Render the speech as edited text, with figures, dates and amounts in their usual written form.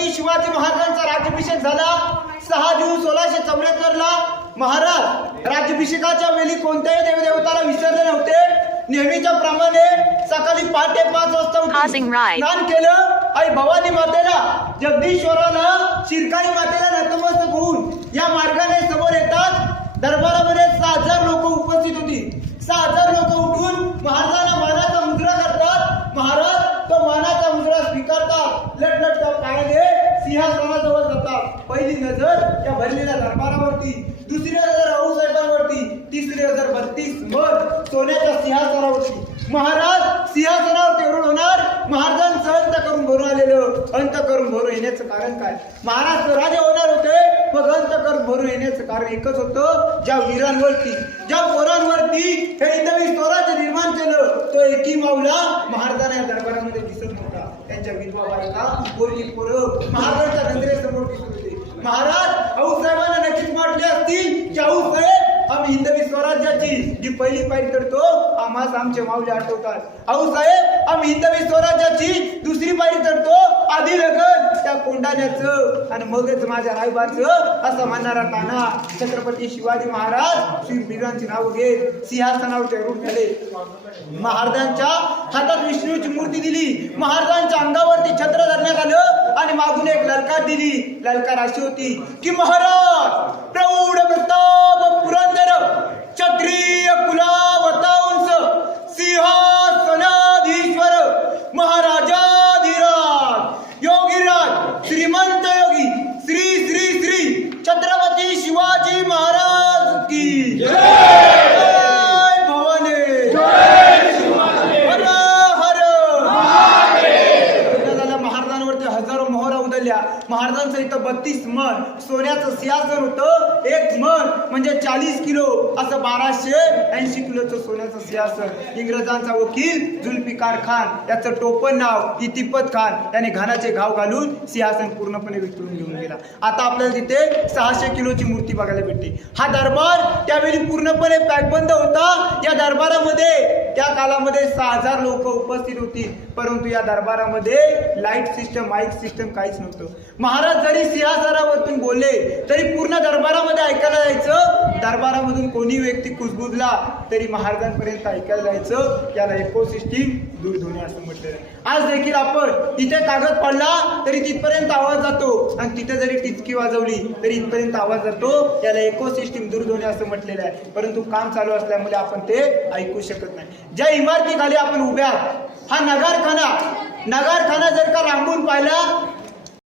छत्रपती शिवाजी महाराजांचा राज्याभिषेक झाला 6 जून 1674 ला। महाराज राज्याभिषेकाच्या वेळी कोणत्याही देवदेवताला विसरले नव्हते। नेहमीच्या प्रमाणे सकाळी पहाटे 5 वाजता उठून स्नान केलं। आई भवानी मातेला, जगदीश्वराला, शिरकाई मातेला नतमस्तक होऊन या मार्गाने समोर येतात। दरबारामध्ये 6000 लोक उपस्थित होती। 6000 लोक उठून महाराजांना मानाचा मुद्रा करतात। महाराज तो मानाचा मुद्रा स्वीकारतात। लटलटत्या पायाने सिंहासनाजवळ जातात। पहिली नजर त्या भरलेल्या दरबारावरती, दुसरी नजर आऊसाहेबांवरती, तिसरी नजर 32 मन सोन्याच्या सिंहासनावरती। महाराज सिंहासनावर तेवढं होणार। महाराजांचं अंत करून भरून आलेलं, अंत करून भरून येण्याचं कारण काय? महाराज राजे होणार होते, मग अंत करून भरून येण्याचं कारण एकच होतं, ज्या वीरांवरती, ज्या पोरांवरती हे हिंदवी स्वराज्य निर्माण केलं, तो एकही मावला महाराजांना या दरबारामध्ये दिसत नव्हता। त्यांच्या विधवा बायका, पोरगी पोरं महाराजांच्या नजरेसमोर दिसत होते। महाराज आऊसाहेबांना नक्कीच म्हटले असतील की आऊसाहेब आम्ही हिंदवी स्वराज्याची जी पहिली पायरी चढतो, आम्हाला आमचे माऊली आठवतात। आऊसाहेब आम्ही हिंदवी स्वराज्याची दुसरी पायरी चढतो, आधी लगन त्या कोंडाण्याचं आणि मगच माझ्या रायबाचं असं म्हणणारा ताना छत्रपती शिवाजी महाराज शूरवीरांची नाव घेत सिंहासनावर चढून झाले। महाराजांच्या हातात विष्णूची मूर्ती दिली, महाराजांच्या अंगावरती छत्र धरण्यात आलं आणि मागून एक ललकार दिली। ललकार अशी होती की महाराज प्रौढ प्रताप पुरंदर क्षत्रिय कुलावतांस सिंहासनाधीश्वर महाराजाधिराज योगीराज श्रीमंत योगी श्री श्री श्री छत्रपती शिवाजी महाराज की जय। भवानी हर हर महादेव। महाराजांवरती हजारो मोहरा उधळल्या। महाराजांचं इथं 32 मन सोन्याचं सिंहासन होतं। 1 मन म्हणजे 40 किलो, असं 1280 किलोचं सोन्याचं सिंहासन। इंग्रजांचा वकील जुल्फिकार खान, त्याचं टोपण नाव इतिपत खान, त्याने घानाचे घाव घालून सिंहासन पूर्णपणे विटळून घेऊन गेला। आता आपल्याला तिथे 600 किलोची मूर्ती बघायला भेटते। हा दरबार त्यावेळी पूर्णपणे पॅकबंद होता। या दरबारामध्ये त्या काळामध्ये 6000 लोक उपस्थित होती, परंतु या दरबारामध्ये लाईट सिस्टम, माईक सिस्टम काहीच नव्हतं। महाराज जरी सिंहासनावरतून बोलले तरी पूर्ण दरबारामध्ये ऐकायला जायचं। दरबारामधून कोणी व्यक्ती कुजबुजला तरी महाराजांपर्यंत ऐकायला जायचं। याला इकोसिस्टीम दूरध्वनी असं म्हटलेलं आहे। आज देखील आपण तिथे कागद पडला तरी तिथपर्यंत आवाज जातो, आणि तिथे जरी टिचकी वाजवली तरी इथपर्यंत आवाज जातो। याला इकोसिस्टीम दूरध्वनी असं म्हटलेलं आहे, परंतु काम चालू असल्यामुळे आपण ते ऐकू शकत नाही। ज्या इमारतीखाली आपण उभ्या, हा नगारखाना जर का लांबून पाहिला